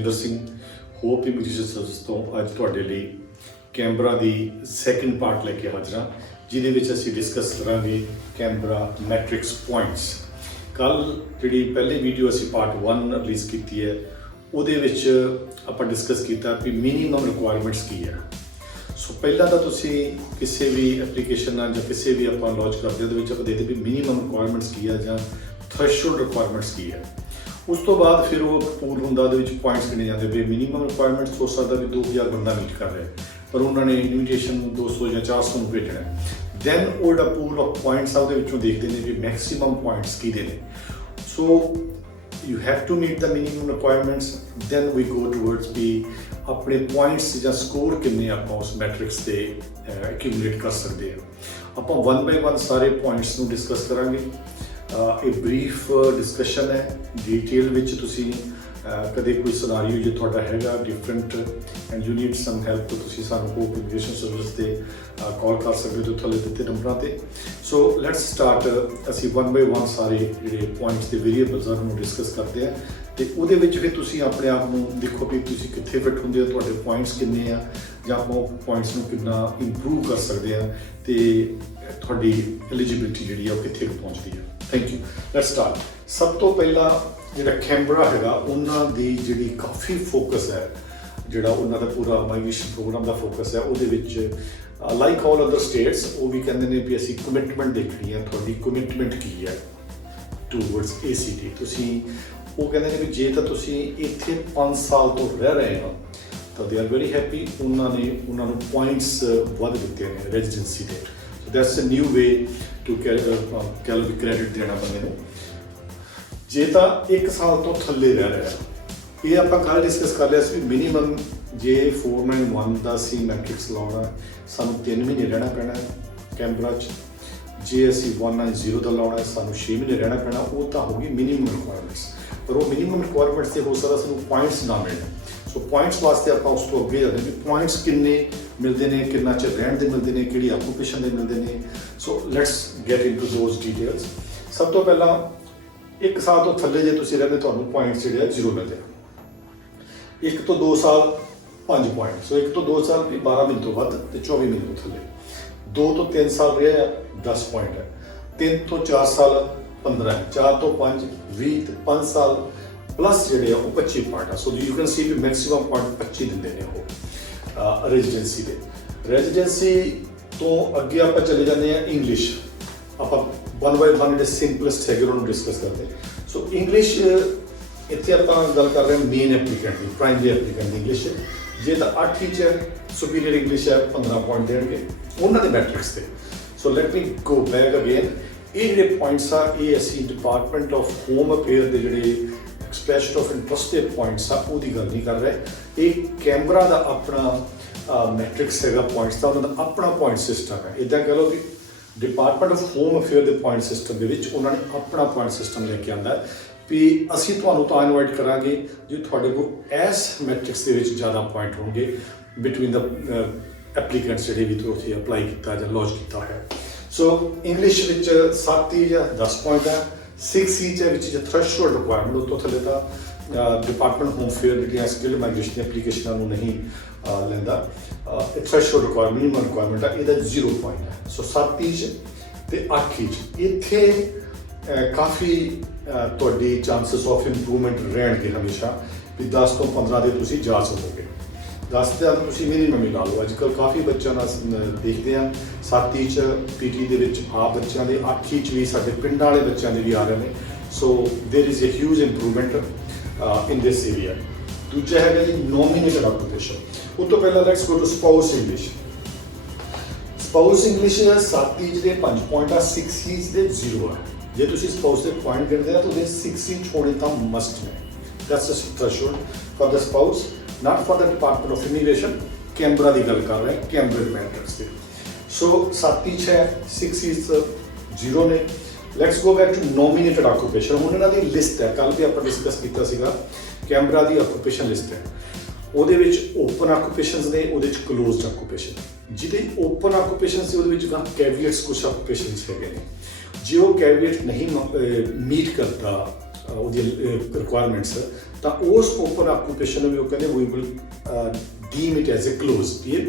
Sukhjinder Singh hope Immigration service तो अज तुहाडे लई कैमरा दी सैकेंड पार्ट लैके हाजिर हाँ जिहदे विच असीं डिस्कस करांगे कैमरा मैट्रिक्स पॉइंट्स। कल जिहड़ी पहले वीडियो असीं पार्ट 1 रिलीज़ कीती है उहदे विच आपां डिस्कस कीता कि मिनीमम रिक्वायरमेंट्स की है। सो पहला तो तुसीं किसी भी एप्लीकेशन नाल जां किसी भी आपां लॉन्च करदे उहदे विच आपां देखदे भी मिनीमम रिक्वायरमेंट्स की है जां थ्रैशोल्ड रिक्वायरमेंट्स की है। उस तो बाद फिर वो पूल होंदा उहदे विच पॉइंट्स गिने जाते भी मिनीमम रिक्वायरमेंट्स हो सकता भी 2000 बंदा मीट कर रहा है पर उन्होंने इन्विटेशन 200 या 400 में भेजना है। दैन वो जो पूल ऑफ पॉइंट्स आ उहदे विचों देखते हैं भी मैक्सीमम पॉइंट्स किहदे ने। So you have to meet the minimum requirements then we go towards भी अपने पॉइंट्स या स्कोर किन्ने आपां उस मैट्रिक्स से एक्यूमुलेट कर सकते हैं। आपां 1 बाय 1 सारे पॉइंट्स नूं डिस्कस करांगे। एक ब्रीफ डिस्कशन है डिटेल विच तुसीं कदे कोई सिनारियो जो तुहाडा हैगा different and you need some help तो तुसीं सानूं होप इमिग्रेशन सर्विस ते कॉल कर सकदे हो थल्ले दित्ते नंबरां ते। सो लैट्स स्टार्ट असीं 1 बाय 1 सारे जिहड़े पॉइंट्स दे वेरीएबल्स आ उहनूं डिस्कस करदे आ ते उहदे विच फिर तुसीं अपने आप नूं देखो भी तुसीं कित्थे फिट हुंदे हो, तुहाडे पॉइंट्स किन्ने आ जां आपां पॉइंट्स नूं किन्ना इंप्रूव कर सकदे आ ते तुहाडी एलिजिबिलिटी जिहड़ी आ ओह कित्थे पहुंचदी है। Thank you. Let's start. सब तो पहला जिहड़ा कैमरा हैगा उन्हां दी जिहड़ी काफ़ी फोकस है जिहड़ा उन्हां दा पूरा माइग्रेशन प्रोग्राम दा फोकस है उहदे which like all other states वो भी कहंदे ने भी असीं कमिटमेंट देखनी है तुहाडी कमिटमेंट की है टूवर्ड्स ACT। तुसीं वो कहंदे ने भी जे तां तुसीं इत्थे 5 साल तो रह रहे हो तो दे आर वेरी हैप्पी उन्होंने पॉइंट्स वध दिते हैं रेजिडेंसी दे। So that's a new way to कह लो भी क्रेडिट देना बंदे नूं। जे तां 1 साल तो थल्ले रह रहा है ये आपां कल डिस्कस कर लिया सी मिनीमम जे 491 दा सी मैट्रिक्स लाउणा सानूं 3 महीने रहना पैना कैमरा च। जे असीं 190 दा लाउणा सानूं 6 महीने रहना पैना वो तां होगी मिनीमम रिक्वायरमेंट्स पर वो मिनीमम रिक्वायरमेंट्स ते हो सकदा सानूं पॉइंट्स ना मिलण। सो पॉइंट्स वास्ते आपां उस तो अगे जांदे भी पॉइंट्स किन्ने मिलते हैं किन्ना चिर रहण दे मिलते हैं किहड़ी ऑक्यूपेशन दे मिलते हैं। So let's get into those details. सब तो पहला 1 साल तो थल्ले जे तुसीं रहिंदे तुहानूं पॉइंट्स जिहड़े 0 मिलते हैं। 1 तो 2 साल 5 पॉइंट। सो 1 तो 2 साल भी 12 महीने तो वध ते 24 महीने तो थल्ले। 2 तो 3 साल रहा 10 पॉइंट है। 3 तो 4 साल 15 है। 4 तो 5 20 ते 5 साल प्लस जिहड़े वो 25 पॉइंट है। सो यू कैन सी भी मैक्सीमम पॉइंट 25 दिंदे ने वो रेजिडेंसी दे। रेजिडेंसी तो अगे आप चले जाते हैं इंग्लिश आप 1 बाय 1 जो सिंपलेस्ट है उन्होंने डिस्कस करते हैं। सो इंग्लिश इतने आप गल कर रहे हैं मेन एप्लीकेंट की प्राइमरी एप्लीकेंट इंग्लिश जे तो 8 है सुपीरियर इंग्लिश है 15 पॉइंट देंगे उन्होंने मैट्रिक्स से। सो लैट मी गो बैक अगेन ये जो पॉइंट्स आ ये असी डिपार्टमेंट ऑफ होम अफेयर के जोड़े एक्सप्रैशन ऑफ इंटरस्ट के पॉइंट्स आ वो गल नहीं कर रहे। एक कैमरा का अपना मैट्रिक्स है पॉइंट्स का उन्होंने अपना पॉइंट सिस्टम है। इदा कह लो कि डिपार्टमेंट ऑफ होम अफेयर के पॉइंट सिस्टम के उन्होंने अपना पॉइंट सिस्टम लेके आंदा भी असी तुहानूं तां इनवाइट करांगे जो तुहाडे कोल एस मैट्रिक्स के ज़्यादा पॉइंट होंगे बिटवीन द एप्लीकेंट्स जिहड़े भी तुसीं उत्थे अप्लाई किया जां लॉन्च किया है। सो इंग्लिश विच 7 या 10 पॉइंट है। 6 विच थ्रैशोल्ड रिक्वायरमेंट उस तो थल्ले दा डिपार्टमेंट होम अफेयर जिहड़ियां स्किल्ड माइग्रेशन एप्लीकेशनां नूं नहीं लैंदा। थ्रैशोल्ड रिक्वायरमेंट मिनिमम रिक्वायरमेंट है इहदा 0 पॉइंट है। सो 7 ते 8 इत्थे काफ़ी तुहाडी चांसिस ऑफ इंप्रूवमेंट रहणगे हमेशा भी 10 तो 15 दे तुसीं जा सकोगे। 10 ते तुसीं मिनिमम ही ला लो। अजकल काफ़ी बच्चों का देखते हैं 7 PT दे विच आप बच्चों के 8 भी साडे पिंडां वाले बच्चों के भी आ रहे हैं। So there is a huge improvement in this area. दूजा है जी नॉमिनेटेड ऑक्यूपेशन। उस तो पहला let's go to spouse English. Spouse English 7 के 5 पॉइंट आ 6 के 0 है। जे तुसीं स्पाउस के पॉइंट गिनदे हो तो 6 होने तो मस्ट है। That's a threshold for the spouse not for the department of immigration. Camera की गल कर रहे हैं कैमब्रिज मैट्रिक्स की। सो 7 है 6 0 ने। Let's go back to nominated occupation. हुण इन्हां दी लिस्ट है कल भी आप डिस्कस किया सीगा कैमरा की ऑक्यूपेशन लिस्ट है। ਉਹਦੇ ਵਿੱਚ ओपन ऑक्यूपेशनस ने ਉਹਦੇ ਵਿੱਚ क्लोज्ड ऑक्यूपेशन ਜਿਹਦੇ ओपन ऑक्यूपेशन से ਉਹਦੇ ਵਿੱਚ कैविएट्स कुछ ऑक्यूपेशनस ਹੈਗੇ ਨੇ ਜੇ ਉਹ कैविएट नहीं मीट करता ਉਹਦੀ रिक्वायरमेंट्स ਤਾਂ ਉਸ ਓਪਨ ਆਕੂਪੇਸ਼ਨ ਨੂੰ ਵੀ ਉਹ ਕਹਿੰਦੇ we will deem it as a close, ਇਹ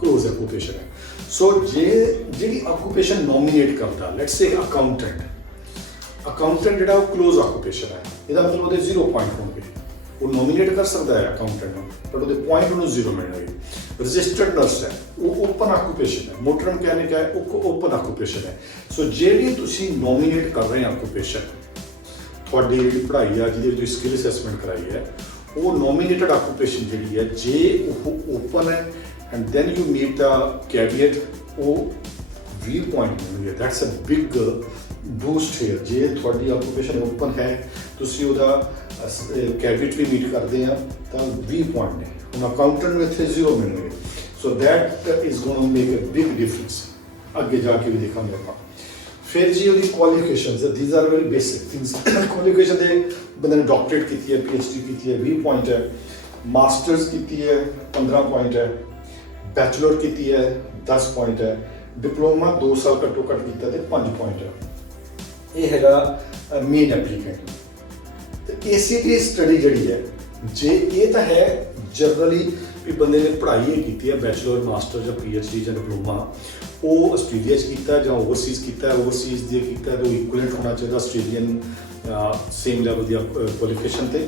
ਕਲੋਜ਼ ਆਕੂਪੇਸ਼ਨ ਹੈ। ਸੋ ਜਿਹੜੀ ਆਕੂਪੇਸ਼ਨ ਨੋਮੀਨੇਟ ਕਰਦਾ, ਲੈਟਸ ਸੇ ਅਕਾਊਂਟੈਂਟ ਜਿਹੜਾ ਉਹ ਕਲੋਜ਼ ਆਕੂਪੇਸ਼ਨ ਹੈ, ਇਹਦਾ ਮਤਲਬ ਉਹਦੇ 0 ਪੁਆਇੰਟ ਹੋਣਗੇ। ਉਹ ਨੋਮੀਨੇਟ ਕਰ ਸਕਦਾ ਹੈ ਅਕਾਊਂਟੈਂਟ ਨੂੰ, ਬਟ ਉਹਦੇ ਪੁਆਇੰਟ ਉਹਨੂੰ 0 ਮਿਲਣਗੇ। ਰਜਿਸਟਰਡ ਨਰਸ ਹੈ, ਉਹ ਓਪਨ ਆਕੂਪੇਸ਼ਨ ਹੈ। ਮੋਟਰ ਮਕੈਨਿਕ ਹੈ, ਉਹ ਓਪਨ ਆਕੂਪੇਸ਼ਨ ਹੈ। ਸੋ ਜਿਹੜੀ ਤੁਸੀਂ ਨੋਮੀਨੇਟ ਕਰ ਰਹੇ ਆਕੂਪੇਸ਼ਨ, ਤੁਹਾਡੀ ਜਿਹੜੀ ਪੜ੍ਹਾਈ ਆ ਜਿਹਦੇ ਵਿੱਚ ਤੁਸੀਂ ਸਕਿੱਲ ਅਸੈਸਮੈਂਟ ਕਰਾਈ ਹੈ, ਉਹ ਨੋਮੀਨੇਟਡ ਆਕੂਪੇਸ਼ਨ ਜਿਹੜੀ ਹੈ, ਜੇ ਉਹ ਓਪਨ ਹੈ and then you meet the caveat, ਉਹ 20 ਪੁਆਇੰਟ ਮਿਲਣਗੇ। That's a big boost here. ਜੇ ਤੁਹਾਡੀ ਆਕੂਪੇਸ਼ਨ ਓਪਨ ਹੈ, ਤੁਸੀਂ ਉਹਦਾ ਕੈਵੀਏਟ ਵੀ ਮੀਟ ਕਰਦੇ ਆ ਤਾਂ 20 ਪੁਆਇੰਟ ਨੇ। ਹੁਣ ਅਕਾਊਂਟੈਂਟ ਨੂੰ ਇੱਥੇ 0 ਮਿਲਣਗੇ। So that is going to make a big difference. ਅੱਗੇ ਜਾ ਕੇ ਵੀ ਦੇਖਾਂਗੇ ਆਪਾਂ। ਫਿਰ ਜੀ ਉਹਦੀ qualifications, these are very basic things. Qualification ਦੇ ਬੰਦੇ ਨੇ ਡਾਕਟਰੇਟ ਕੀਤੀ ਹੈ, PhD ਕੀਤੀ ਹੈ, 20 ਪੁਆਇੰਟ ਹੈ। ਮਾਸਟਰਸ ਕੀਤੀ ਹੈ, 15 ਪੁਆਇੰਟ ਹੈ। ਬੈਚਲਰ ਕੀਤੀ ਹੈ, 10 ਪੁਆਇੰਟ ਹੈ। ਡਿਪਲੋਮਾ 2 ਸਾਲ ਘੱਟੋ ਘੱਟ ਕੀਤਾ ਤੇ 5 ਪੁਆਇੰਟ ਹੈ। ਇਹ ਹੈਗਾ ਮੇਨ ਐਪਲੀਕੈਂਟ। ਤੇ ACT ਸਟੱਡੀ ਜਿਹੜੀ ਹੈ, ਜੇ ਇਹ ਤਾਂ ਹੈ ਜਨਰਲੀ ਵੀ ਬੰਦੇ ਨੇ ਪੜ੍ਹਾਈ ਇਹ ਕੀਤੀ ਹੈ, ਬੈਚਲਰ, ਮਾਸਟਰ ਜਾਂ PhD ਜਾਂ ਡਿਪਲੋਮਾ, ਉਹ ਆਸਟ੍ਰੇਲੀਆ 'ਚ ਕੀਤਾ ਜਾਂ ਓਵਰਸੀਜ਼ ਕੀਤਾ। ਓਵਰਸੀਜ਼ ਦੇ ਕੀਤਾ ਤਾਂ ਉਹ ਇਕੁਅਲੈਂਟ ਹੋਣਾ ਚਾਹੀਦਾ ਆਸਟ੍ਰੇਲੀਅਨ ਸੇਮ ਲੈਵਲ ਦੀ ਕੁਆਲੀਫਿਕੇਸ਼ਨ 'ਤੇ।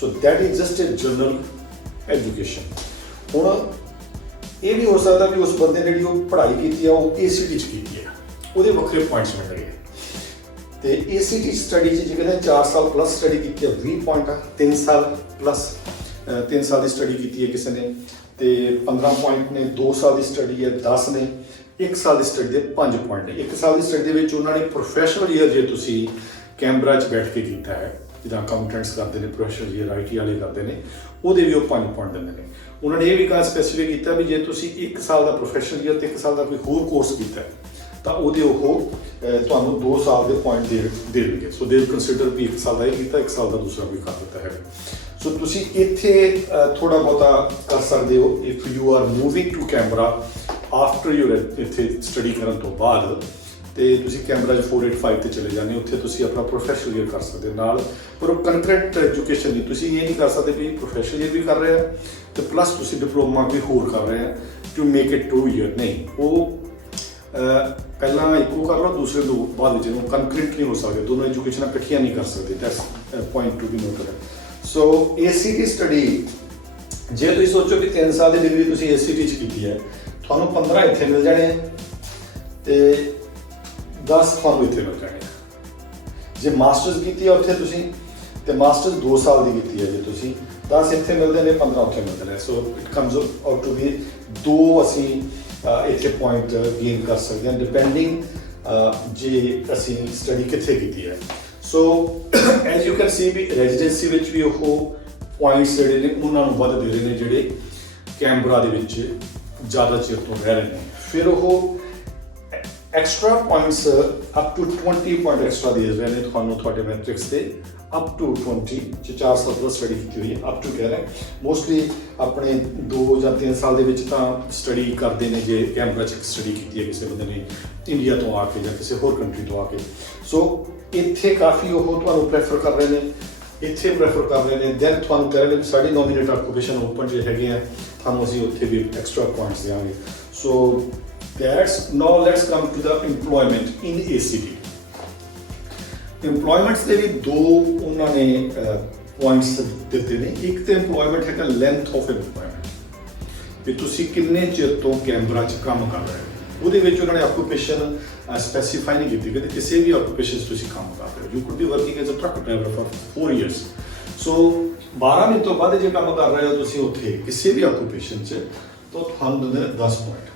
So that is just a general education. ਹੁਣ ਇਹ ਵੀ ਹੋ ਸਕਦਾ ਵੀ ਉਸ ਬੰਦੇ ਨੇ ਜਿਹੜੀ ਉਹ ਪੜ੍ਹਾਈ ਕੀਤੀ ਆ ਉਹ ACT 'ਚ ਕੀਤੀ ਹੈ, ਉਹਦੇ ਵੱਖਰੇ ਪੁਆਇੰਟਸ ਮਿਲਣਗੇ। ਤੇ ACT ਸਟੱਡੀ 'ਚ ਜੇ ਕਹਿੰਦੇ 4 ਸਾਲ ਪਲੱਸ ਸਟੱਡੀ ਕੀਤੀ ਹੈ, 20 ਪੁਆਇੰਟ ਆ। 3 ਸਾਲ ਪਲੱਸ 3 ਸਾਲ ਦੀ ਸਟੱਡੀ ਕੀਤੀ ਹੈ ਕਿਸੇ ਨੇ ਤੇ 15 ਪੁਆਇੰਟ ਨੇ। 2 ਸਾਲ ਦੀ ਸਟੱਡੀ ਹੈ, 10 ਨੇ। 1 ਸਾਲ ਦੀ ਸਟੱਡੀ ਦੇ 5 ਪੁਆਇੰਟ ਨੇ। 1 ਸਾਲ ਦੀ ਸਟੱਡੀ ਦੇ ਵਿੱਚ ਉਹਨਾਂ ਨੇ ਪ੍ਰੋਫੈਸ਼ਨਲ ਈਅਰ ਜੇ ਤੁਸੀਂ ਕੈਮਬਰਾ 'ਚ ਬੈਠ ਕੇ ਕੀਤਾ ਹੈ, ਜਿੱਦਾਂ ਅਕਾਊਂਟੈਂਟਸ ਕਰਦੇ ਨੇ, ਪ੍ਰੋਫੈਸ਼ਨਲ ਈਅਰ IT ਵਾਲੇ ਕਰਦੇ ਨੇ, ਉਹਦੇ ਵੀ ਉਹ 5 ਪੁਆਇੰਟ ਦਿੰਦੇ ਨੇ। ਉਹਨਾਂ ਨੇ ਇਹ ਵੀ ਕਹਾ ਸਪੈਸੀਫਿਕ ਕੀਤਾ ਵੀ ਜੇ ਤੁਸੀਂ 1 ਸਾਲ ਦਾ ਪ੍ਰੋਫੈਸ਼ਨਲ ਈਅਰ ਤੇ 1 ਸਾਲ ਦਾ ਕੋਈ ਹੋਰ ਕੋਰਸ ਕੀਤਾ ਹੈ ਤਾਂ ਉਹਦੇ ਉਹ ਤੁਹਾਨੂੰ 2 ਸਾਲ ਦੇ ਪੁਆਇੰਟ ਦੇਣਗੇ। ਸੋ ਦੇ ਕੰਸੀਡਰ ਵੀ 1 ਸਾਲ ਦਾ ਇਹ ਕੀਤਾ, 1 ਸਾਲ ਦਾ ਦੂਸਰਾ ਵੀ ਕਰ ਦਿੱਤਾ ਹੈ। ਸੋ ਤੁਸੀਂ ਇੱਥੇ ਥੋੜਾ ਬਹੁਤਾ ਕਰ ਸਕਦੇ ਹੋ if you are moving to Canberra after your ਇੱਥੇ ਸਟੱਡੀ ਕਰਨ ਤੋਂ ਬਾਅਦ। ਤੇ ਤੁਸੀਂ ਕੈਮਬਰਾ 'ਚ 485 ਤੇ ਚਲੇ ਜਾਂਦੇ, ਉੱਥੇ ਤੁਸੀਂ ਆਪਣਾ ਪ੍ਰੋਫੈਸ਼ਨਲ ਈਅਰ ਕਰ ਸਕਦੇ ਨਾਲ। ਪਰ ਉਹ ਕੰਕਰੈਂਟ ਐਜੂਕੇਸ਼ਨ ਨਹੀਂ, ਤੁਸੀਂ ਇਹ ਨਹੀਂ ਕਰ ਸਕਦੇ ਵੀ ਪ੍ਰੋਫੈਸ਼ਨਲ ਈਅਰ ਵੀ ਕਰ ਰਹੇ ਆ ਤੇ ਪਲੱਸ ਤੁਸੀਂ ਡਿਪਲੋਮਾ ਵੀ ਹੋਰ ਕਰ ਰਹੇ ਆ ਟੂ ਮੇਕ ਇਟ 2 ਈਅਰ। ਨਹੀਂ, ਉਹ ਪਹਿਲਾਂ ਇੱਕੋ ਕਰ ਲਓ, ਦੂਸਰੇ ਦੋ ਬਾਅਦ ਵਿੱਚ। ਇਹਨੂੰ ਕੰਕਰੈਂਟ ਨਹੀਂ ਹੋ ਸਕਦੇ, ਦੋਨੋਂ ਐਜੂਕੇਸ਼ਨਾਂ ਇਕੱਠੀਆਂ ਨਹੀਂ ਕਰ ਸਕਦੇ। That's point to be noted. So ACT study, ਜੇ ਤੁਸੀਂ ਸੋਚੋ ਕਿ 3 ਸਾਲ ਦੀ ਡਿਗਰੀ ਤੁਸੀਂ ACT 'ਚ ਕੀਤੀ ਹੈ, ਤੁਹਾਨੂੰ 15 ਇੱਥੇ ਮਿਲ ਜਾਣੇ ਤੇ 10 ਤੁਹਾਨੂੰ ਇੱਥੇ ਮਿਲ ਜਾਣੇ। ਜੇ ਮਾਸਟਰਸ ਕੀਤੀ ਹੈ ਉੱਥੇ ਤੁਸੀਂ ਤੇ ਮਾਸਟਰਸ 2 ਸਾਲ ਦੀ ਕੀਤੀ ਹੈ, ਜੇ ਤੁਸੀਂ 10 ਇੱਥੇ ਮਿਲਦੇ ਨੇ, 15 ਉੱਥੇ ਮਿਲਦੇ ਨੇ। So it comes out to be 2 ਅਸੀਂ ਇੱਥੇ ਪੁਆਇੰਟ ਗੇਨ ਕਰ ਸਕਦੇ ਹਾਂ ਡਿਪੈਂਡਿੰਗ ਜੇ ਅਸੀਂ ਸਟੱਡੀ ਕਿੱਥੇ ਕੀਤੀ ਹੈ। So as you can see ਵੀ ਰੈਜ਼ੀਡੈਂਸੀ ਵਿੱਚ ਵੀ ਉਹ ਪੁਆਇੰਟਸ ਜਿਹੜੇ ਨੇ ਉਹਨਾਂ ਨੂੰ ਵੱਧ ਦੇ ਰਹੇ ਨੇ ਜਿਹੜੇ ਕੈਮਬਰਾ ਦੇ ਵਿੱਚ ਜ਼ਿਆਦਾ ਚਿਰ ਤੋਂ ਰਹਿ ਰਹੇ ਨੇ। ਫਿਰ ਉਹ extra points up to 20 point extra ਦੇ ਰਹੇ ਨੇ ਤੁਹਾਨੂੰ ਤੁਹਾਡੇ ਮੈਟ੍ਰਿਕਸ ਤੇ ਅਪ ਟੂ 20 ਜੇ 4 ਸਾਲ ਤੋਂ ਸਟੱਡੀ ਕੀਤੀ ਹੋਈ ਹੈ। ਅਪ ਟੂ ਕਹਿ ਰਹੇ ਮੋਸਟਲੀ ਆਪਣੇ 2 ਜਾਂ 3 ਸਾਲ ਦੇ ਵਿੱਚ ਤਾਂ ਸਟੱਡੀ ਕਰਦੇ ਨੇ ਜੇ ਕੈਮਬਰਾ 'ਚ ਸਟੱਡੀ ਕੀਤੀ ਹੈ ਕਿਸੇ ਬੰਦੇ ਨੇ ਇੰਡੀਆ ਤੋਂ ਆ ਕੇ ਜਾਂ ਕਿਸੇ ਹੋਰ ਕੰਟਰੀ ਤੋਂ ਆ ਕੇ। ਸੋ ਇੱਥੇ ਕਾਫੀ ਉਹ ਤੁਹਾਨੂੰ ਪ੍ਰੈਫਰ ਕਰ ਰਹੇ ਨੇ, ਇੱਥੇ ਪ੍ਰੈਫਰ ਕਰ ਰਹੇ ਨੇ। ਦੈਨ ਤੁਹਾਨੂੰ ਕਹਿ ਰਹੇ ਨੇ ਸਾਡੀ ਨੋਮੀਨੇਟ ਆਕੂਪੇਸ਼ਨ ਓਪਨ ਜੇ ਹੈਗੇ ਆ, ਤੁਹਾਨੂੰ ਅਸੀਂ ਉੱਥੇ ਵੀ ਐਕਸਟਰਾ ਪੁਆਇੰਟਸ ਦੇਵਾਂਗੇ। ਸੋ now let's come to the employment in ACT. Employments ਦੇ ਵੀ 2 ਉਹਨਾਂ ਨੇ ਪੁਆਇੰਟਸ ਦਿੱਤੇ ਨੇ। ਇੱਕ ਤੇ employment ਹੈਗਾ length of employment, ਵੀ ਤੁਸੀਂ ਕਿੰਨੇ ਚਿਰ ਤੋਂ ਕੈਮਬਰਾ 'ਚ ਕੰਮ ਕਰ ਰਹੇ ਹੋ। ਉਹਦੇ ਵਿੱਚ ਉਹਨਾਂ ਨੇ ਆਕੂਪੇਸ਼ਨ ਸਪੈਸੀਫਾਈ ਨਹੀਂ ਕੀਤੀ ਕਿ ਕਿਸੇ ਵੀ ਆਕੂਪੇਸ਼ਨ 'ਚ ਤੁਸੀਂ ਕੰਮ ਕਰ ਰਹੇ ਹੋ। You could be working as a truck driver for 4 years। So 12 ਮਹੀਨੇ ਤੋਂ ਬਾਅਦ ਜੇ ਕੰਮ ਕਰ ਰਹੇ ਹੋ ਤੁਸੀਂ ਉੱਥੇ ਕਿਸੇ ਵੀ ਆਕੂਪੇਸ਼ਨ 'ਚ, ਤਾਂ ਤੁਹਾਨੂੰ ਦਿੰਦੇ ਨੇ 10 ਪੁਆਇੰਟ।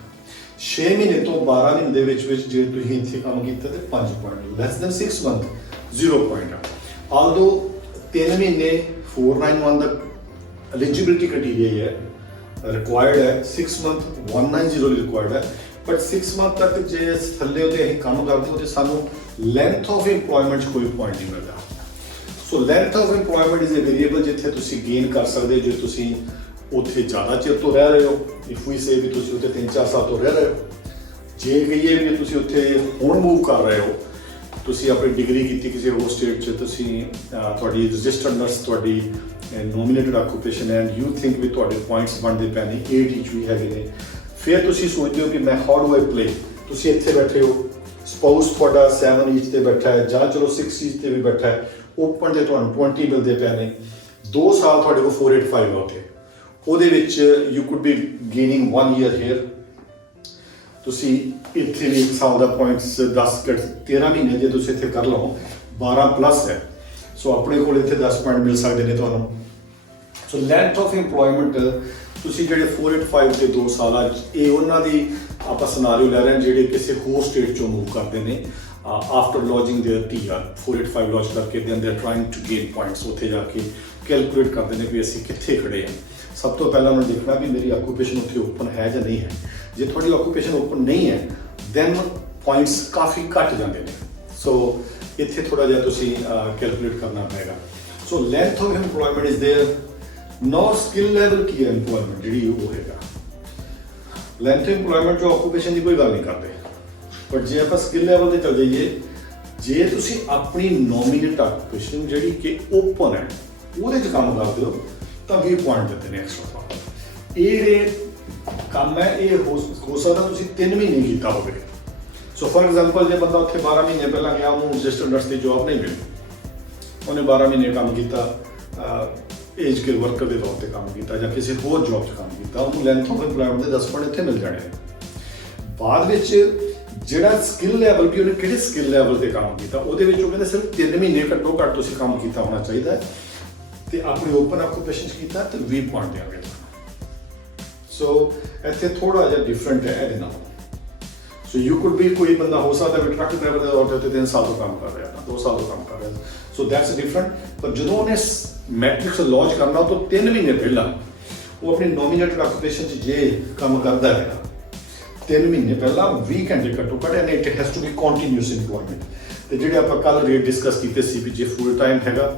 6 ਮਹੀਨੇ ਤੋਂ 12 ਮਹੀਨੇ ਦੇ ਵਿੱਚ ਜੇ ਤੁਸੀਂ ਇੱਥੇ ਕੰਮ ਕੀਤਾ ਤੇ 5 point. Less than 6 month 0 point. Although 3 ਮਹੀਨੇ 491 ਦਾ ਐਲੀਜੀਬਿਲਿਟੀ ਕ੍ਰਾਈਟੇਰੀਆ ਹੈ, ਰਿਕੁਆਇਰਡ ਹੈ। 6 ਮੰਥ 190 ਰਿਕੁਆਇਰਡ ਹੈ। ਬਟ 6 ਮੰਥ ਤੱਕ ਜੇ ਥੱਲੇ ਉਹਦੇ ਅਸੀਂ ਕੰਮ ਕਰਦੇ ਹੋ ਤੇ ਸਾਨੂੰ ਲੈਂਥ ਆਫ ਇੰਪਲੋਇਮੈਂਟ 'ਚ ਕੋਈ ਪੁਆਇੰਟ ਨਹੀਂ ਮਿਲਦਾ। So length of employment is a variable ਜਿੱਥੇ ਤੁਸੀਂ ਗੇਨ ਕਰ ਸਕਦੇ ਜੇ ਤੁਸੀਂ ਉੱਥੇ ਜ਼ਿਆਦਾ ਚਿਰ ਤੋਂ ਰਹਿ ਰਹੇ ਹੋ। ਇਫ ਵੀ ਸੇ ਵੀ ਤੁਸੀਂ ਉੱਥੇ 3-4 ਸਾਲ ਤੋਂ ਰਹਿ ਰਹੇ ਹੋ। ਜੇ ਕਹੀਏ ਵੀ ਤੁਸੀਂ ਉੱਥੇ ਹੁਣ ਮੂਵ ਕਰ ਰਹੇ ਹੋ, ਤੁਸੀਂ ਆਪਣੀ ਡਿਗਰੀ ਕੀਤੀ ਕਿਸੇ ਹੋਰ ਸਟੇਟ 'ਚ, ਤੁਸੀਂ ਤੁਹਾਡੀ ਰਜਿਸਟਰਡ ਨਰਸ ਤੁਹਾਡੀ nominated occupation and you think ਵੀ ਤੁਹਾਡੇ ਪੁਆਇੰਟਸ ਬਣਦੇ ਪਏ ਨੇ 8 ਇੰਚ ਵੀ ਹੈਗੇ ਨੇ, ਫਿਰ ਤੁਸੀਂ ਸੋਚਦੇ ਹੋ ਕਿ ਮੈਂ ਹਾਊ ਡੂ ਆਈ ਪਲੇ। ਤੁਸੀਂ ਇੱਥੇ ਬੈਠੇ ਹੋ, ਸਪਾਊਸ ਤੁਹਾਡਾ 7 ਇੰਚ ਤੇ ਬੈਠਾ ਹੈ ਜਾਂ ਚਲੋ 6 ਇੰਚ ਤੇ ਵੀ ਬੈਠਾ ਹੈ, ਓਪਨ ਦੇ ਤੁਹਾਨੂੰ 20 ਮਿਲਦੇ ਪਏ ਨੇ, 2 ਸਾਲ ਤੁਹਾਡੇ ਕੋਲ 485 ਆ ਉੱਥੇ, ਉਹਦੇ ਵਿੱਚ you could be gaining 1 year here. ਤੁਸੀਂ ਇੱਥੇ ਵੀ 1 ਸਾਲ ਦਾ ਪੁਆਇੰਟਸ 10 13 ਮਹੀਨੇ ਜੇ ਤੁਸੀਂ ਇੱਥੇ ਕਰ ਲਓ 12 ਪਲੱਸ ਹੈ, ਸੋ ਆਪਣੇ ਕੋਲ ਇੱਥੇ 10 ਪੁਆਇੰਟ ਮਿਲ ਸਕਦੇ ਨੇ ਤੁਹਾਨੂੰ। ਸੋ ਲੈਂਥ ਆਫ ਇੰਪਲੋਇਮੈਂਟ ਤੁਸੀਂ ਜਿਹੜੇ 485 ਤੇ 2 ਸਾਲਾਂ 'ਚ, ਇਹ ਉਹਨਾਂ ਦੀ ਆਪਾਂ ਸਿਨਾਰੀਓ ਲੈ ਰਹੇ ਹਾਂ ਜਿਹੜੇ ਕਿਸੇ ਹੋਰ ਸਟੇਟ 'ਚੋਂ ਮੂਵ ਕਰਦੇ ਨੇ after lodging their TR 485 lodge ਕਰਕੇ then they are trying to gain points. ਉੱਥੇ ਜਾ ਕੇ ਕੈਲਕੂਲੇਟ ਕਰਦੇ ਨੇ ਵੀ ਅਸੀਂ ਕਿੱਥੇ ਖੜੇ ਹਾਂ। ਸਭ ਤੋਂ ਪਹਿਲਾਂ ਉਹਨਾਂ ਨੂੰ ਦੇਖਣਾ ਵੀ ਮੇਰੀ ਆਕੂਪੇਸ਼ਨ ਉੱਥੇ ਓਪਨ ਹੈ ਜਾਂ ਨਹੀਂ ਹੈ। ਜੇ ਤੁਹਾਡੀ ਆਕੂਪੇਸ਼ਨ ਓਪਨ ਨਹੀਂ ਹੈ ਦੈਨ ਪੁਆਇੰਟਸ ਕਾਫੀ ਘੱਟ ਜਾਂਦੇ ਨੇ। ਸੋ ਇੱਥੇ ਥੋੜਾ ਜਿਹਾ ਤੁਸੀਂ ਕੈਲਕੂਲੇਟ ਕਰਨਾ ਪਏਗਾ। So length of employment is there. No skill level ਕੀ ਹੈ ਇੰਪਲੋਇਮੈਂਟ ਜਿਹੜੀ ਉਹ ਹੈਗਾ। ਲੈਂਥ ਇੰਪਲੋਇਮੈਂਟ ਜੋ ਆਕੂਪੇਸ਼ਨ ਦੀ ਕੋਈ ਗੱਲ ਨਹੀਂ ਕਰਦੇ, ਬਟ ਜੇ ਆਪਾਂ ਸਕਿੱਲ ਲੈਵਲ ਤੇ ਚੱਲ ਜਾਈਏ, ਜੇ ਤੁਸੀਂ ਆਪਣੀ ਨੋਮੀਨੇਟ ਆਕੂਪੇਸ਼ਨ ਜਿਹੜੀ ਕਿ ਓਪਨ ਹੈ ਉਹਦੇ 'ਚ ਕੰਮ ਕਰਦੇ ਹੋ ਤਾਂ 20 ਪੁਆਇੰਟ ਦਿੱਤੇ ਨੇ ਐਕਸਟਰਾ। ਇਹ ਜਿਹੜੇ ਕੰਮ ਹੈ ਇਹ ਹੋ ਸਕਦਾ ਤੁਸੀਂ 3 ਮਹੀਨੇ ਕੀਤਾ ਹੋਵੇ। ਸੋ ਫॉर ਐਗਜ਼ਾਮਪਲ ਜੇ ਬੰਦਾ ਉੱਥੇ 12 ਮਹੀਨੇ ਪਹਿਲਾਂ ਗਿਆ, ਉਹਨੂੰ ਰਜਿਸਟਰਡ ਨਰਸ ਦੀ ਜੌਬ ਨਹੀਂ ਮਿਲੀ, ਉਹਨੇ 12 ਮਹੀਨੇ ਕੰਮ ਕੀਤਾ, ਏਜ ਕੇਅਰ ਵਰਕਰ ਦੇ ਤੌਰ ਤੇ ਕੰਮ ਕੀਤਾ ਜਾਂ ਕਿਸੇ ਹੋਰ ਜੌਬ 'ਚ ਕੰਮ ਕੀਤਾ, ਉਹਨੂੰ ਲੈਂਥ ਆਫ ਇੰਪਲੋਇਮੈਂਟ ਦੇ 10 ਪੁਆਇੰਟ ਇੱਥੇ ਮਿਲ ਜਾਣੇ ਨੇ। ਬਾਅਦ ਵਿੱਚ ਜਿਹੜਾ ਸਕਿੱਲ ਲੈਵਲ ਵੀ ਉਹਨੇ ਕਿਹੜੇ ਸਕਿੱਲ ਲੈਵਲ ਤੇ ਕੰਮ ਕੀਤਾ ਉਹਦੇ ਵਿੱਚ ਉਹ ਕਹਿੰਦੇ ਸਿਰਫ 3 ਮਹੀਨੇ ਘੱਟੋ ਘੱਟ ਤੁਸੀਂ ਕੰਮ ਕੀਤਾ ਹੋਣਾ ਚਾਹੀਦਾ ਹੈ ਤੇ ਆਪਣੀ ਓਪਨ ਆਕੂਪੇਸ਼ਨ 'ਚ ਕੀਤਾ ਤੇ 20 ਪੁਆਇੰਟ ਦੇਣਗੇ। ਸੋ ਇੱਥੇ ਥੋੜਾ ਜਿਹਾ ਡਿਫਰੈਂਟ ਹੈ ਇਹਦੇ ਨਾਲ। ਸੋ ਯੂ ਕੁਡ ਬੀ ਕੋਈ ਬੰਦਾ ਹੋ ਸਕਦਾ ਵੀ ਟਰੱਕ ਡਰਾਈਵਰ ਦੇ ਤੌਰ ਤੇ 3 ਸਾਲ ਤੋਂ ਕੰਮ ਕਰ ਰਿਹਾ, 2 ਸਾਲ ਤੋਂ ਕੰਮ ਕਰ ਰਿਹਾ, ਸੋ ਦੈਟਸ ਡਿਫਰੈਂਟ। ਪਰ ਜਦੋਂ ਉਹਨੇ ਮੈਟ੍ਰਿਕਸ ਲੌਂਚ ਕਰਨਾ ਉਹ ਤੋਂ 3 ਮਹੀਨੇ ਪਹਿਲਾਂ ਉਹ ਆਪਣੀ ਨੋਮੀਨੇਟਡ ਆਕੂਪੇਸ਼ਨ 'ਚ ਜੇ ਕੰਮ ਕਰਦਾ ਹੈਗਾ 3 ਮਹੀਨੇ ਪਹਿਲਾਂ 20 ਘੰਟੇ ਘੱਟੋ ਘੱਟ, and it has to be continuous employment. ਤੇ ਜਿਹੜੇ ਆਪਾਂ ਕੱਲ ਰੇਟ ਡਿਸਕਸ ਕੀਤੇ ਸੀ ਵੀ ਜੇ ਫੁੱਲ ਟਾਈਮ ਹੈਗਾ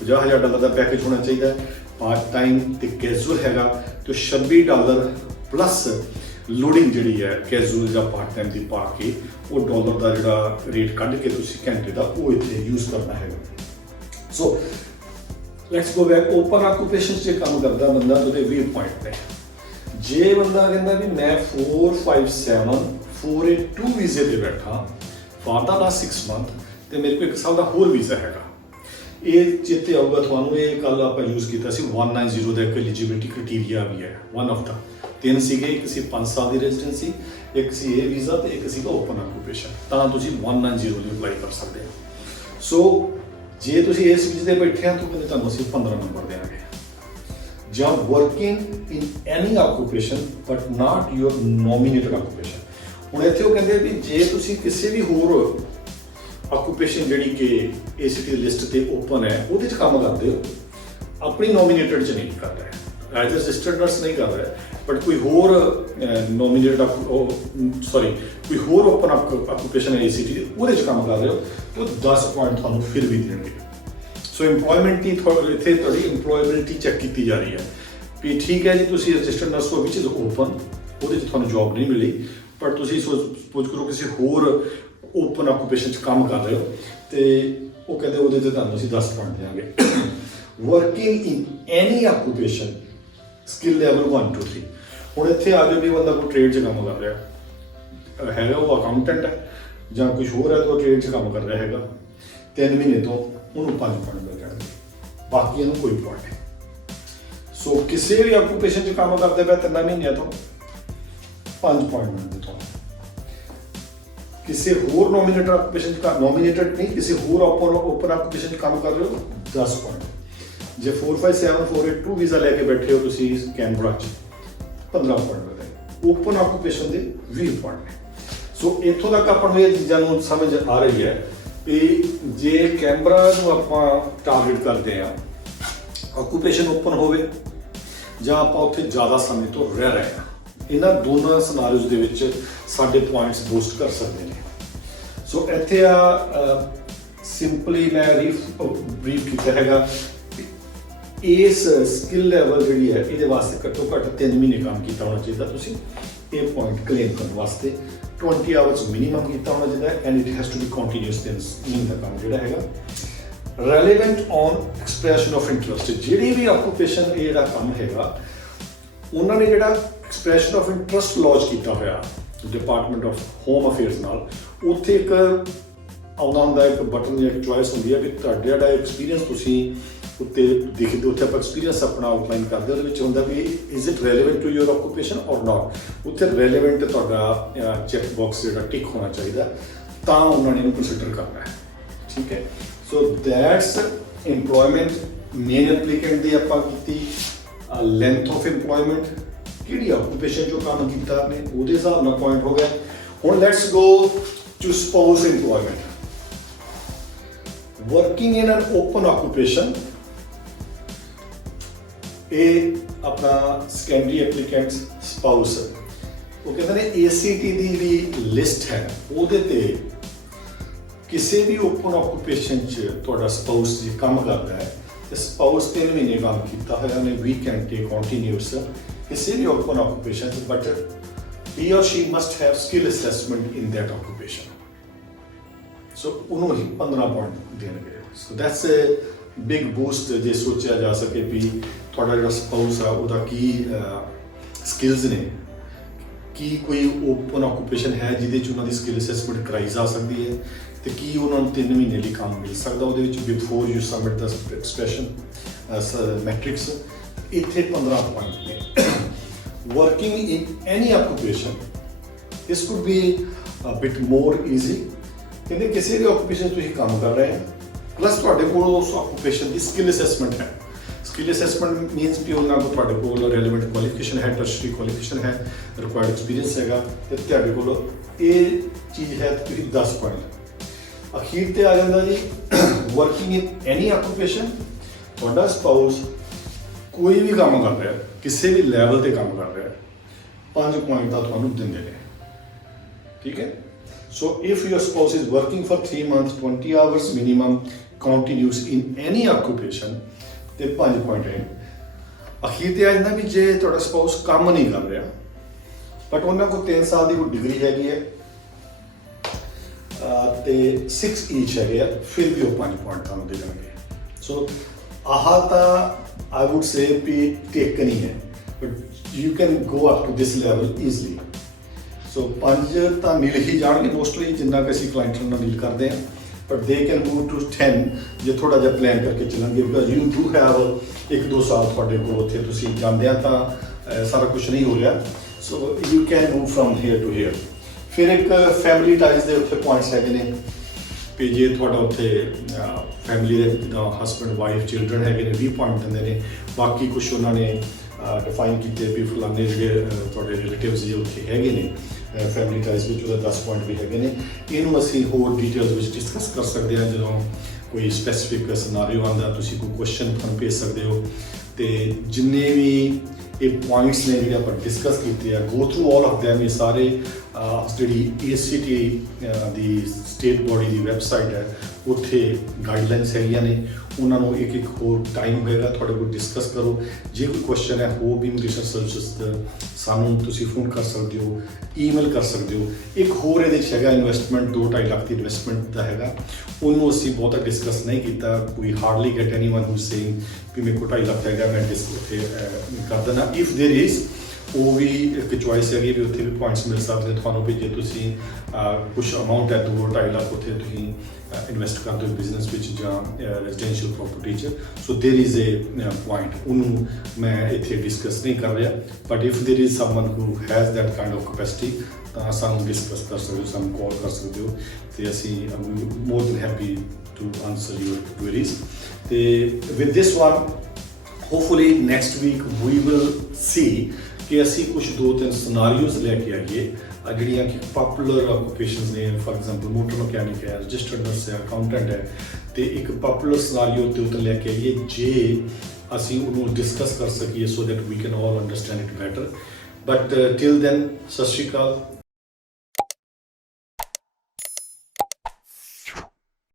$50,000 ਦਾ ਪੈਕੇਜ ਹੋਣਾ ਚਾਹੀਦਾ, ਪਾਰਟ ਟਾਈਮ ਤੇ ਕੈਜੂਅਲ ਹੈਗਾ ਤੇ $26 ਪਲੱਸ ਲੋਡਿੰਗ ਜਿਹੜੀ ਹੈ ਕੈਜੂਅਲ ਜਾਂ ਪਾਰਟ ਟਾਈਮ ਦੀ ਪਾ ਕੇ ਉਹ ਡਾਲਰ ਦਾ ਜਿਹੜਾ ਰੇਟ ਕੱਢ ਕੇ ਤੁਸੀਂ ਘੰਟੇ ਦਾ ਉਹ ਇੱਥੇ ਯੂਜ਼ ਕਰਨਾ ਹੈਗਾ। So let's go back. Open occupation 'ਚ ਕੰਮ ਕਰਦਾ ਬੰਦਾ ਉਹਦੇ 20 ਪੁਆਇੰਟ ਨੇ। ਜੇ ਬੰਦਾ ਕਹਿੰਦਾ ਵੀ ਮੈਂ 457 482 ਵੀਜ਼ੇ ਤੇ ਬੈਠਾ ਫॉर द ਲਾਸਟ 6 ਮੰਥ ਤੇ ਮੇਰੇ ਕੋਲ 1 ਸਾਲ ਦਾ ਹੋਰ ਵੀਜ਼ਾ ਹੈਗਾ, ਇਹ ਚੇਤੇ ਆਊਗਾ ਤੁਹਾਨੂੰ। ਇਹ ਕੱਲ ਆਪਾਂ ਯੂਜ਼ ਕੀਤਾ ਸੀ 190 ਦਾ ਇੱਕ ਐਲੀਜੀਬਿਲਿਟੀ ਕ੍ਰਾਈਟੇਰੀਆ ਵੀ ਹੈ, ਵਨ ਆਫ ਦਾ 3 ਸੀਗੇ, ਇੱਕ ਸੀ 5 ਸਾਲ ਦੀ ਰੈਜ਼ੀਡੈਂਸੀ, ਇੱਕ ਸੀ ਇਹ ਵੀਜ਼ਾ ਤੇ ਇੱਕ ਸੀਗਾ ਓਪਨ ਆਕੂਪੇਸ਼ਨ। ਤਾਂ ਤੁਸੀਂ 190 ਲਈ ਅਪਲਾਈ ਕਰ ਸਕਦੇ ਹੋ। ਸੋ ਜੇ ਤੁਸੀਂ ਇਸ ਵੀਜ਼ੇ ਤੇ ਬੈਠੇ ਆ ਤਾਂ ਕਹਿੰਦੇ ਤੁਹਾਨੂੰ ਅਸੀਂ 15 ਨੰਬਰ ਦੇਵਾਂਗੇ। ਜਾਂ working in any occupation but not your nominated occupation. ਹੁਣ ਇੱਥੇ ਉਹ ਕਹਿੰਦੇ ਵੀ ਜੇ ਤੁਸੀਂ ਕਿਸੇ ਵੀ ਹੋਰ ਆਕੂਪੇਸ਼ਨ ਜਿਹੜੀ ਕਿ ACT ਦੀ ਲਿਸਟ ਤੇ ਓਪਨ ਹੈ ਉਹਦੇ 'ਚ ਕੰਮ ਕਰਦੇ ਹੋ, ਆਪਣੀ ਨੋਮੀਨੇਟਡ 'ਚ ਨਹੀਂ ਕਰ ਰਹੇ, ਐਜ਼ ਅ ਰਜਿਸਟਰਡ ਨਰਸ ਨਹੀਂ ਕਰ ਰਹੇ, ਬਟ ਕੋਈ ਹੋਰ ਨੋਮੀਨੇਟਡ ਕੋਈ ਹੋਰ ਓਪਨ ਆਕੂਪੇਸ਼ਨ ਹੈ ACT ਦੀ ਉਹਦੇ 'ਚ ਕੰਮ ਕਰ ਰਹੇ ਹੋ ਤਾਂ 10 ਪੁਆਇੰਟ ਤੁਹਾਨੂੰ ਫਿਰ ਵੀ ਦੇਣਗੇ। ਸੋ ਇੰਪਲੋਇਮੈਂਟ ਇੱਥੇ ਤੁਹਾਡੀ ਇੰਪਲੋਇਬਿਲਿਟੀ ਚੈੱਕ ਕੀਤੀ ਜਾ ਰਹੀ ਹੈ ਵੀ ਠੀਕ ਹੈ ਜੀ ਤੁਸੀਂ ਰਜਿਸਟਰਡ ਨਰਸ ਹੋ ਵਿਚ ਇਜ਼ ਓਪਨ, ਉਹਦੇ 'ਚ ਤੁਹਾਨੂੰ ਜੌਬ ਨਹੀਂ ਮਿਲੀ, ਪਰ ਤੁਸੀਂ ਸਪੋਜ਼ ਕਰੋ ਕਿਸੇ ਹੋਰ ਓਪਨ ਆਕੂਪੇਸ਼ਨ 'ਚ ਕੰਮ ਕਰ ਰਹੇ ਹੋ ਤੇ ਉਹ ਕਹਿੰਦੇ ਉਹਦੇ 'ਤੇ ਤੁਹਾਨੂੰ ਅਸੀਂ 10 ਪੁਆਇੰਟ ਦੇਵਾਂਗੇ। ਵਰਕਿੰਗ ਇਨ ਐਨੀ ਆਕੂਪੇਸ਼ਨ ਸਕਿੱਲ ਲੈਵਲ 1 2 3। ਹੁਣ ਇੱਥੇ ਆ ਜਾਓ ਵੀ ਬੰਦਾ ਕੋਈ ਟ੍ਰੇਡ 'ਚ ਕੰਮ ਕਰ ਰਿਹਾ ਹੈਗਾ, ਉਹ ਅਕਾਊਂਟੈਂਟ ਹੈ ਜਾਂ ਕੁਝ ਹੋਰ ਹੈ ਤਾਂ ਉਹ ਟ੍ਰੇਡ 'ਚ ਕੰਮ ਕਰ ਰਿਹਾ ਹੈਗਾ 3 ਮਹੀਨੇ ਤੋਂ, ਉਹਨੂੰ 5 ਪੁਆਇੰਟ ਮਿਲ ਜਾਣਗੇ, ਬਾਕੀ ਇਹਨੂੰ ਕੋਈ ਪੁਆਇੰਟ ਨਹੀਂ। ਸੋ ਕਿਸੇ ਵੀ ਆਕੂਪੇਸ਼ਨ 'ਚ ਕੰਮ ਕਰਦੇ ਪਏ 3 ਮਹੀਨਿਆਂ ਤੋਂ 5 ਪੁਆਇੰਟ ਮਿਲਦੇ ਤੁਹਾਨੂੰ। ਕਿਸੇ ਹੋਰ ਨੋਮੀਨੇਟਡ ਆਕੂਪੇਸ਼ਨ 'ਚ ਨੋਮੀਨੇਟਡ ਨਹੀਂ, ਕਿਸੇ ਹੋਰ ਓਪਨ ਆਕੂਪੇਸ਼ਨ 'ਚ ਕੰਮ ਕਰ ਰਹੇ ਹੋ 10 ਪੁਆਇੰਟ। ਜੇ 457 482 ਵੀਜ਼ਾ ਲੈ ਕੇ ਬੈਠੇ ਹੋ ਤੁਸੀਂ ਕੈਨਬਰਾ 'ਚ 15 ਪੁਆਇੰਟ ਮਿਲਦੇ, ਓਪਨ ਆਕੂਪੇਸ਼ਨ ਦੇ 20 ਪੁਆਇੰਟ ਨੇ। ਸੋ ਇੱਥੋਂ ਤੱਕ ਆਪਾਂ ਨੂੰ ਇਹ ਚੀਜ਼ਾਂ ਨੂੰ ਸਮਝ ਆ ਰਹੀ ਹੈ ਕਿ ਜੇ ਕੈਨਬਰਾ ਨੂੰ ਆਪਾਂ ਟਾਰਗੇਟ ਕਰਦੇ ਹਾਂ, ਆਕੂਪੇਸ਼ਨ ਓਪਨ ਹੋਵੇ ਜਾਂ ਆਪਾਂ ਉੱਥੇ ਜ਼ਿਆਦਾ ਸਮੇਂ ਤੋਂ ਰਹਿ ਰਹੇ ਹਾਂ, ਇਹਨਾਂ ਦੋਨਾਂ ਸਿਨਾਰੀਓਜ਼ ਦੇ ਵਿੱਚ ਸਾਡੇ ਪੁਆਇੰਟਸ ਬੂਸਟ ਕਰ ਸਕਦੇ ਨੇ। ਸੋ ਇੱਥੇ ਆ ਸਿੰਪਲੀ ਮੈਂ ਬਰੀਫ ਕੀਤਾ ਹੈਗਾ ਇਸ ਸਕਿੱਲ ਲੈਵਲ ਜਿਹੜੀ ਹੈ ਇਹਦੇ ਵਾਸਤੇ ਘੱਟੋ ਘੱਟ 3 ਮਹੀਨੇ ਕੰਮ ਕੀਤਾ ਹੋਣਾ ਚਾਹੀਦਾ ਤੁਸੀਂ ਇਹ ਪੁਆਇੰਟ ਕਲੇਮ ਕਰਨ ਵਾਸਤੇ। 20 ਆਵਰਸ ਮਿਨੀਮਮ ਕੀਤਾ ਹੋਣਾ ਚਾਹੀਦਾ and it has to be continuous 3 ਮਹੀਨੇ ਦਾ ਕੰਮ ਜਿਹੜਾ ਹੈਗਾ। Relevant on expression of interest. ਜਿਹੜੀ ਵੀ ਆਕੂਪੇਸ਼ਨ ਇਹ ਜਿਹੜਾ ਕੰਮ ਹੈਗਾ ਉਹਨਾਂ ਨੇ ਜਿਹੜਾ ਐਕਸਪ੍ਰੈਸ਼ਨ ਆਫ ਇੰਟਰਸਟ ਲੌਂਚ ਕੀਤਾ ਹੋਇਆ ਡਿਪਾਰਟਮੈਂਟ ਆਫ ਹੋਮ ਅਫੇਅਰਸ ਨਾਲ, ਉੱਥੇ ਇੱਕ ਆਉਂਦਾ ਹੁੰਦਾ ਇੱਕ ਬਟਨ ਜਾਂ ਇੱਕ ਚੋਇਸ ਹੁੰਦੀ ਹੈ ਵੀ ਤੁਹਾਡਾ ਜਿਹੜਾ ਐਕਸਪੀਰੀਅੰਸ ਤੁਸੀਂ ਉੱਤੇ ਦੇਖਦੇ, ਉੱਥੇ ਆਪਾਂ ਐਕਸਪੀਰੀਅੰਸ ਆਪਣਾ ਆਊਟਲਾਈਨ ਕਰਦੇ, ਉਹਦੇ ਵਿੱਚ ਹੁੰਦਾ ਵੀ is it relevant to your occupation or not. ਉੱਥੇ ਰੈਲੇਵੈਂਟ ਤੁਹਾਡਾ ਚੈੱਕ ਬਾਕਸ ਜਿਹੜਾ ਟਿਕ ਹੋਣਾ ਚਾਹੀਦਾ, ਤਾਂ ਉਹਨਾਂ ਨੇ ਇਹਨੂੰ ਕੰਸੀਡਰ ਕਰਨਾ ਹੈ। ਠੀਕ ਹੈ, so that's employment. Main applicant ਦੀ ਆਪਾਂ ਕੀਤੀ, ਲੈਂਥ ਆਫ ਇੰਪਲੋਇਮੈਂਟ, ਕਿਹੜੀ ਆਕੂਪੇਸ਼ਨ 'ਚੋਂ ਕੰਮ ਕੀਤਾ ਨੇ ਉਹਦੇ ਹਿਸਾਬ ਨਾਲ ਪੁਆਇੰਟ ਹੋ ਗਿਆ। ਹੁਣ let's go to spouse employment. Working in an open occupation, ਇਹ ਆਪਣਾ ਸੈਕੰਡਰੀ ਐਪਲੀਕੈਂਟਸ ਸਪਾਊਸ, ਉਹ ਕਹਿੰਦੇ ਨੇ ACT ਦੀ ਜਿਹੜੀ ਲਿਸਟ ਹੈ ਉਹਦੇ ਤੇ ਕਿਸੇ ਵੀ ਓਪਨ ਆਕੂਪੇਸ਼ਨ 'ਚ ਤੁਹਾਡਾ ਸਪਾਊਸ ਜੇ ਕੰਮ ਕਰਦਾ ਹੈ ਤੇ ਸਪਾਊਸ 3 ਮਹੀਨੇ ਕੰਮ ਕੀਤਾ ਹੋਇਆ ਉਹਨੇ, ਵੀ ਕੈਨ ਟੇਕ ਕੰਟੀਨਿਊਸ ਕਿਸੇ ਵੀ ਓਪਨ ਆਕੂਪੇਸ਼ਨ 'ਚ, but he or she must have skill assessment in that occupation. So ਉਹਨੂੰ ਹੀ 15 ਪੁਆਇੰਟ ਦੇਣਗੇ। So that's a big boost ਜੇ ਸੋਚਿਆ ਜਾ ਸਕੇ ਵੀ ਤੁਹਾਡਾ ਜਿਹੜਾ ਸਪਾਊਸ ਆ ਉਹਦਾ ਕੀ ਸਕਿੱਲਸ ਨੇ, ਕੀ ਕੋਈ ਓਪਨ ਆਕੂਪੇਸ਼ਨ ਹੈ ਜਿਹਦੇ 'ਚ ਉਹਨਾਂ ਦੀ ਸਕਿੱਲ ਅਸੈਸਮੈਂਟ ਕਰਾਈ ਜਾ ਸਕਦੀ ਹੈ, ਤੇ ਕੀ ਉਹਨਾਂ ਨੂੰ 3 ਮਹੀਨੇ ਲਈ ਕੰਮ ਮਿਲ ਸਕਦਾ ਉਹਦੇ ਵਿੱਚ before you submit the expression matrix. ਇੱਥੇ 15 ਪੁਆਇੰਟ ਨੇ। Working in any occupation, this could be a bit more easy. ਕਹਿੰਦੇ ਕਿਸੇ ਵੀ ਆਕੂਪੇਸ਼ਨ ਤੁਸੀਂ ਕੰਮ ਕਰ ਰਹੇ ਹੋ, ਪਲੱਸ ਤੁਹਾਡੇ ਕੋਲ ਉਸ ਆਕੂਪੇਸ਼ਨ ਦੀ ਸਕਿੱਲ ਅਸੈਸਮੈਂਟ ਹੈ। ਸਕਿੱਲ ਅਸੈਸਮੈਂਟ ਮੀਨਸ ਕਿ ਉਹਨਾਂ ਕੋਲ ਤੁਹਾਡੇ ਕੋਲ ਰੈਲੇਵੈਂਟ ਕੁਆਲੀਫਿਕੇਸ਼ਨ ਹੈ, ਟਰਸ਼ਰੀ ਕੁਆਲੀਫਿਕੇਸ਼ਨ ਹੈ, ਰਿਕੁਆਇਰਡ ਐਕਸਪੀਰੀਅੰਸ ਹੈਗਾ, ਤੇ ਤੁਹਾਡੇ ਕੋਲ ਇਹ ਚੀਜ਼ ਹੈ, ਤੁਸੀਂ 10 ਪੁਆਇੰਟ। ਅਖੀਰ ਤੇ ਆ ਜਾਂਦਾ ਜੀ ਵਰਕਿੰਗ ਇਨ ਐਨੀ ਆਕੂਪੇਸ਼ਨ, ਤੁਹਾਡਾ ਸਪਾਊਸ ਕੋਈ ਵੀ ਕੰਮ ਕਰ ਰਿਹਾ, ਕਿਸੇ ਵੀ ਲੈਵਲ ਤੇ ਕੰਮ ਕਰ ਰਿਹਾ, 5 ਪੁਆਇੰਟ ਤਾਂ ਤੁਹਾਨੂੰ ਦਿੰਦੇ ਨੇ। ਠੀਕ ਹੈ, ਸੋ if your spouse is working for 3 months 20 hours minimum continuous in any occupation, ਤੇ 5 ਪੁਆਇੰਟ ਹੈ। ਅਖੀਰ ਤੇ ਆ ਜਾਂਦਾ ਵੀ ਜੇ ਤੁਹਾਡਾ ਸਪਾਊਸ ਕੰਮ ਨਹੀਂ ਕਰ ਰਿਹਾ ਬਟ ਉਹਨਾਂ ਕੋਲ 3 ਸਾਲ ਦੀ ਕੋਈ ਡਿਗਰੀ ਹੈਗੀ ਹੈ ਤੇ 6 ਈਚ ਹੈਗੇ ਆ, ਫਿਰ ਵੀ ਉਹ 5 ਪੁਆਇੰਟ ਤੁਹਾਨੂੰ ਦੇ ਦੇਣਗੇ। ਸੋ ਆਹ ਤਾਂ I would say ਵੀ ਟੇਕਨ ਹੀ ਹੈ, but you can go up to this level easily. So 5 ਤਾਂ ਮਿਲ ਹੀ ਜਾਣਗੇ ਮੋਸਟਲੀ ਜਿੰਨਾ ਕਿ ਅਸੀਂ ਕਲਾਇੰਟ ਨਾਲ ਡੀਲ ਕਰਦੇ ਹਾਂ, but they can move to 10 ਜੇ ਥੋੜਾ ਜਿਹਾ ਪਲਾਨ ਕਰਕੇ ਚੱਲਣਗੇ, because you do have 1-2 ਸਾਲ ਤੁਹਾਡੇ ਕੋਲ ਉੱਥੇ ਤੁਸੀਂ ਜਾਂਦੇ ਆ ਤਾਂ ਸਾਰਾ ਕੁਝ ਨਹੀਂ ਹੋ ਰਿਹਾ। So you can move from here to here. ਫਿਰ ਇੱਕ ਫੈਮਿਲੀ ਟਾਈਜ਼ ਦੇ ਉੱਥੇ ਪੁਆਇੰਟਸ ਹੈਗੇ ਨੇ ਵੀ ਜੇ ਤੁਹਾਡਾ ਉੱਥੇ ਫੈਮਿਲੀ ਦੇ ਜਿੱਦਾਂ ਹਸਬੈਂਡ ਵਾਈਫ ਚਿਲਡਰਨ ਹੈਗੇ ਨੇ 20 ਪੁਆਇੰਟ ਦਿੰਦੇ ਨੇ। ਬਾਕੀ ਕੁਛ ਉਹਨਾਂ ਨੇ ਡਿਫਾਈਨ ਕੀਤੇ ਵੀ ਫਲਾਣੇ ਜਿਹੜੇ ਤੁਹਾਡੇ ਰਿਲੇਟਿਵਸ ਜੇ ਉੱਥੇ ਹੈਗੇ ਨੇ ਫੈਮਿਲੀ ਟਾਈਜ਼ ਵਿੱਚ, ਉਹਦਾ 10 ਪੁਆਇੰਟ ਵੀ ਹੈਗੇ ਨੇ। ਇਹਨੂੰ ਅਸੀਂ ਹੋਰ ਡਿਟੇਲਸ ਵਿੱਚ ਡਿਸਕਸ ਕਰ ਸਕਦੇ ਹਾਂ ਜਦੋਂ ਕੋਈ ਸਪੈਸੀਫਿਕ ਸਿਨਾਰੀਓ ਆਉਂਦਾ, ਤੁਸੀਂ ਕੋਈ ਕੁਐਸਚਨ ਤੁਹਾਨੂੰ ਭੇਜ ਸਕਦੇ ਹੋ। ਤੇ ਜਿੰਨੇ ਵੀ ਇਹ ਪੁਆਇੰਟਸ ਨੇ ਜਿਹੜੇ ਆਪਾਂ ਡਿਸਕਸ ਕੀਤੇ ਆ, go through all of them. ਇਹ ਸਾਰੇ ਜਿਹੜੀ ACT ਦੀ ਸਟੇਟ ਬੋਡੀ ਦੀ ਵੈਬਸਾਈਟ ਹੈ ਉੱਥੇ ਗਾਈਡਲਾਈਨਸ ਹੈਗੀਆਂ ਨੇ, ਉਹਨਾਂ ਨੂੰ ਇੱਕ ਹੋਰ ਟਾਈਮ ਹੋਏਗਾ ਤੁਹਾਡੇ ਕੋਲ ਡਿਸਕਸ ਕਰੋ। ਜੇ ਕੋਈ ਕੁਐਸਚਨ ਹੈ ਹੋਰ ਵੀ ਇਮੀਗ੍ਰੇਸ਼ਨ ਸਰਵਿਸਿਜ਼ ਸਾਨੂੰ ਤੁਸੀਂ ਫੋਨ ਕਰ ਸਕਦੇ ਹੋ, ਈਮੇਲ ਕਰ ਸਕਦੇ ਹੋ। ਇੱਕ ਹੋਰ ਇਹਦੇ 'ਚ ਹੈਗਾ ਇਨਵੈਸਟਮੈਂਟ, 2-2.5 ਲੱਖ ਦੀ ਇਨਵੈਸਟਮੈਂਟ ਦਾ ਹੈਗਾ, ਉਹਨੂੰ ਅਸੀਂ ਬਹੁਤਾ ਡਿਸਕਸ ਨਹੀਂ ਕੀਤਾ। ਕੋਈ ਹਾਰਡਲੀ ਗੈਟ ਐਨੀਵਨ ਹੂ ਸੇਇੰਗ ਕਿ ਮੇਰੇ ਕੋਲ 2.5 ਲੱਖ ਹੈਗਾ, ਮੈਂ ਉੱਥੇ ਕਰ ਦੇਣਾ। ਇਫ ਦੇਰ ਇਜ਼, ਉਹ ਵੀ ਇੱਕ ਚੋਇਸ ਹੈਗੀ ਵੀ ਉੱਥੇ ਵੀ ਪੁਆਇੰਟਸ ਮਿਲ ਸਕਦੇ ਤੁਹਾਨੂੰ ਵੀ ਜੇ ਤੁਸੀਂ ਕੁਛ ਅਮਾਊਂਟ ਹੈ 2-2.5 ਲੱਖ ਉੱਥੇ ਤੁਸੀਂ ਇਨਵੈਸਟ ਕਰਦੇ ਹੋ ਬਿਜ਼ਨਸ ਵਿੱਚ ਜਾਂ ਰੈਜ਼ੀਡੈਂਸ਼ੀਅਲ ਪ੍ਰੋਪਰਟੀ 'ਚ। ਸੋ ਦੇਰ ਇਜ਼ ਏ ਪੁਆਇੰਟ, ਉਹਨੂੰ ਮੈਂ ਇੱਥੇ ਡਿਸਕਸ ਨਹੀਂ ਕਰ ਰਿਹਾ। But if there is summon who has that kind of capacity ਤਾਂ ਸਾਨੂੰ ਡਿਸਕਸ ਕਰ ਸਕਦੇ ਹੋ, ਸਾਨੂੰ ਕਾਲ ਕਰ ਸਕਦੇ ਹੋ, ਤੇ ਅਸੀਂ more than happy to answer your queries. ਤੇ with this one hopefully next week we will see ਕਿ ਅਸੀਂ ਕੁਝ 2-3 ਸਿਨਾਰੀਓਜ਼ ਲੈ ਕੇ ਆਈਏ ਜਿਹੜੀਆਂ ਕਿ ਪਾਪੂਲਰ ਆਕੂਪੇਸ਼ਨਸ ਨੇ। ਫॉर ਐਗਜ਼ਾਮਪਲ ਮੋਟਰ ਮਕੈਨਿਕ ਹੈ, ਰਜਿਸਟਰਡ ਨਰਸ ਹੈ, ਅਕਾਊਂਟੈਂਟ ਹੈ, ਤੇ ਇੱਕ ਪਾਪੂਲਰ ਸਿਨਾਰੀਓ ਦੇ ਉੱਤੇ ਲੈ ਕੇ ਆਈਏ ਜੇ ਅਸੀਂ ਉਹਨੂੰ ਡਿਸਕਸ ਕਰ ਸਕੀਏ so that we can all understand it better. But till then, ਸਤਿ ਸ਼੍ਰੀ ਅਕਾਲ।